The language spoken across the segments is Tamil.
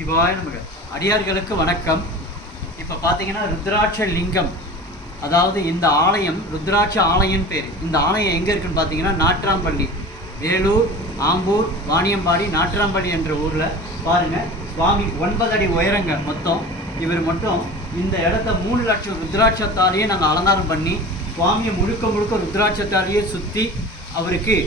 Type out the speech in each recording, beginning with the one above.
சிவாய நமக. அடியார்களுக்கு வணக்கம். இப்போ பார்த்தீங்கன்னா ருத்ராட்ச லிங்கம், அதாவது இந்த ஆலயம் ருத்ராட்ச ஆலயம் பேர். இந்த ஆலயம் எங்கே இருக்குன்னு பார்த்தீங்கன்னா நாட்ராம்பள்ளி, வேலூர், ஆம்பூர், வாணியம்பாடி, நாட்ராம்பள்ளி என்ற ஊரில் பாருங்கள். சுவாமி 9 அடி உயரங்க மொத்தம். இவர் மட்டும் இந்த இடத்த 3 லட்சம் ருத்ராட்சத்தாலேயே நாங்கள் அலங்காரம் பண்ணி சுவாமியை முழுக்க ருத்ராட்சத்தாலேயே சுற்றி அவருக்கு,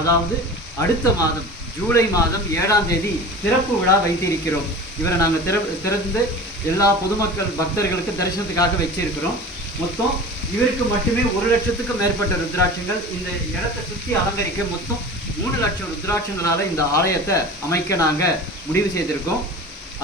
அதாவது அடுத்த மாதம் ஜூலை மாதம் 7ஆம் தேதி திறப்பு விழா வைத்திருக்கிறோம். இவரை நாங்கள் திறந்து எல்லா பொதுமக்கள் பக்தர்களுக்கு தரிசனத்துக்காக வச்சிருக்கிறோம். மொத்தம் இவருக்கு மட்டுமே 1 லட்சத்துக்கும் மேற்பட்ட ருத்ராட்சங்கள் இந்த இடத்தை சுற்றி அலங்கரிக்க மொத்தம் 3 லட்சம் ருத்ராட்சங்களால் இந்த ஆலயத்தை அமைக்க நாங்கள் முடிவு செய்திருக்கோம்.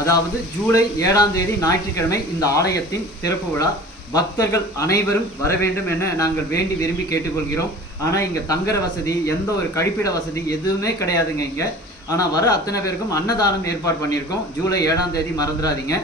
அதாவது ஜூலை 7ஆம் தேதி ஞாயிற்றுக்கிழமை இந்த ஆலயத்தின் திறப்பு விழா. பக்தர்கள் அனைவரும் வர வேண்டும் என நாங்கள் வேண்டி விரும்பி கேட்டுக்கொள்கிறோம். ஆனால் இங்கே தங்குற வசதி, எந்த ஒரு கழிப்பிட வசதி எதுவுமே கிடையாதுங்க இங்கே. ஆனால் வர அத்தனை பேருக்கும் அன்னதானம் ஏற்பாடு பண்ணியிருக்கோம். ஜூலை 7ஆம் தேதி மறந்துடாதீங்க.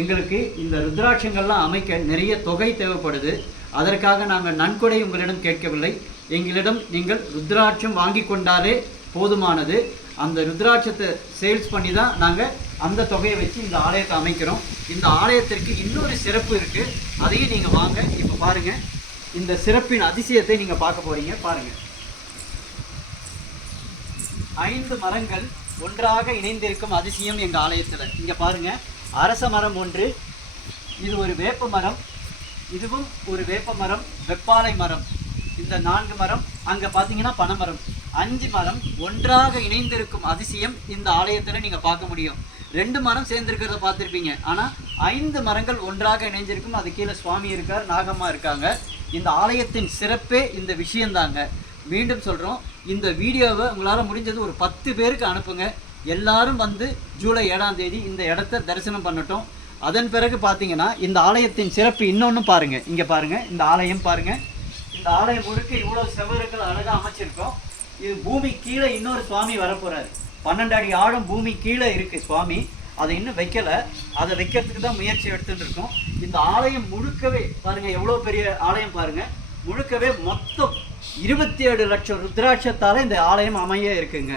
எங்களுக்கு இந்த ருத்ராட்சங்கள்லாம் அமைக்க நிறைய தொகை தேவைப்படுது. அதற்காக நாங்கள் நன்கொடை உங்களிடம் கேட்கவில்லை. எங்களிடம் நீங்கள் ருத்ராட்சம் வாங்கி கொண்டாலே போதுமானது. அந்த ருத்ராட்சத்தை சேல்ஸ் பண்ணி தான் நாங்கள் அந்த தொகையை வச்சு இந்த ஆலயத்தை அமைக்கிறோம். இந்த ஆலயத்திற்கு இன்னொரு சிறப்பு இருக்குது, அதையும் நீங்கள் வாங்க. இப்போ பாருங்கள், இந்த சிறப்பின் அதிசயத்தை நீங்கள் பார்க்க போகிறீங்க. பாருங்கள், 5 மரங்கள் ஒன்றாக இணைந்திருக்கும் அதிசயம் எங்கள் ஆலயத்தில். இங்கே பாருங்கள், அரச மரம் ஒன்று, இது ஒரு வேப்ப மரம், இதுவும் ஒரு வேப்ப மரம், வெப்பாலை மரம், இந்த 4 மரம், அங்கே பார்த்தீங்கன்னா பனைமரம், 5 மரம் ஒன்றாக இணைந்திருக்கும் அதிசயம் இந்த ஆலயத்தில் நீங்கள் பார்க்க முடியும். 2 மரம் சேர்ந்துருக்கிறத பார்த்துருப்பீங்க, ஆனால் 5 மரங்கள் ஒன்றாக இணைஞ்சிருக்கும். அது கீழே சுவாமி இருக்கார், நாகம்மா இருக்காங்க. இந்த ஆலயத்தின் சிறப்பே இந்த விஷயந்தாங்க. மீண்டும் சொல்கிறோம், இந்த வீடியோவை உங்களால் முடிஞ்சது ஒரு 10 பேருக்கு அனுப்புங்க. எல்லாரும் வந்து ஜூலை 7ஆம் தேதி இந்த இடத்த தரிசனம் பண்ணட்டும். அதன் பிறகு பார்த்தீங்கன்னா இந்த ஆலயத்தின் சிறப்பு இன்னொன்று பாருங்கள். இங்கே பாருங்கள், இந்த ஆலயம் பாருங்கள். இந்த ஆலயம் முழுக்க இவ்வளோ செவறுகள் அழகாக அமைச்சிருக்கோம். இது பூமி கீழே இன்னொரு சுவாமி வரப்போகிறாரு. 12 அடி ஆழம் பூமி கீழே இருக்குது சுவாமி. அதை இன்னும் வைக்கலை, அதை வைக்கிறதுக்கு தான் முயற்சி எடுத்துகிட்டு இருக்கோம். இந்த ஆலயம் முழுக்கவே பாருங்கள், எவ்வளோ பெரிய ஆலயம் பாருங்கள். முழுக்கவே மொத்தம் 27 லட்சம் ருத்ராட்சத்தால் இந்த ஆலயம் அமைய இருக்குங்க.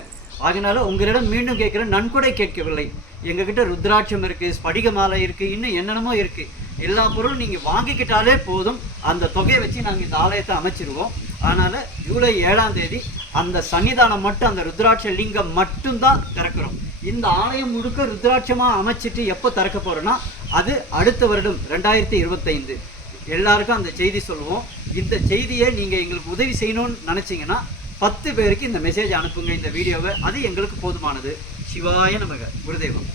அதனால உங்களிடம் மீண்டும் கேட்குற, நன்கொடை கேட்கவில்லை. எங்ககிட்ட ருத்ராட்சம் இருக்குது, ஸ்படிக மாலை இருக்குது, இன்னும் என்னென்னமோ இருக்குது. எல்லா பொருளும் நீங்கள் வாங்கிக்கிட்டாலே போதும். அந்த தொகையை வச்சு நாங்கள் இந்த ஆலயத்தை அமைச்சிருவோம். அதனால் ஜூலை 7ஆம் தேதி அந்த சன்னிதானம் மட்டும், அந்த ருத்ராட்ச லிங்கம் மட்டும்தான் திறக்கிறோம். இந்த ஆலயம் முழுக்க ருத்ராட்சமாக அமைச்சிட்டு எப்போ திறக்க போகிறோன்னா அது அடுத்த வருடம் 2025. எல்லாருக்கும் அந்த செய்தி சொல்லுவோம். இந்த செய்தியை நீங்கள் எங்களுக்கு உதவி செய்யணும்னு நினச்சிங்கன்னா 10 பேருக்கு இந்த மெசேஜ் அனுப்புங்க, இந்த வீடியோவை. அது எங்களுக்கு போதுமானது. சிவாய நமக. குருதேவம்.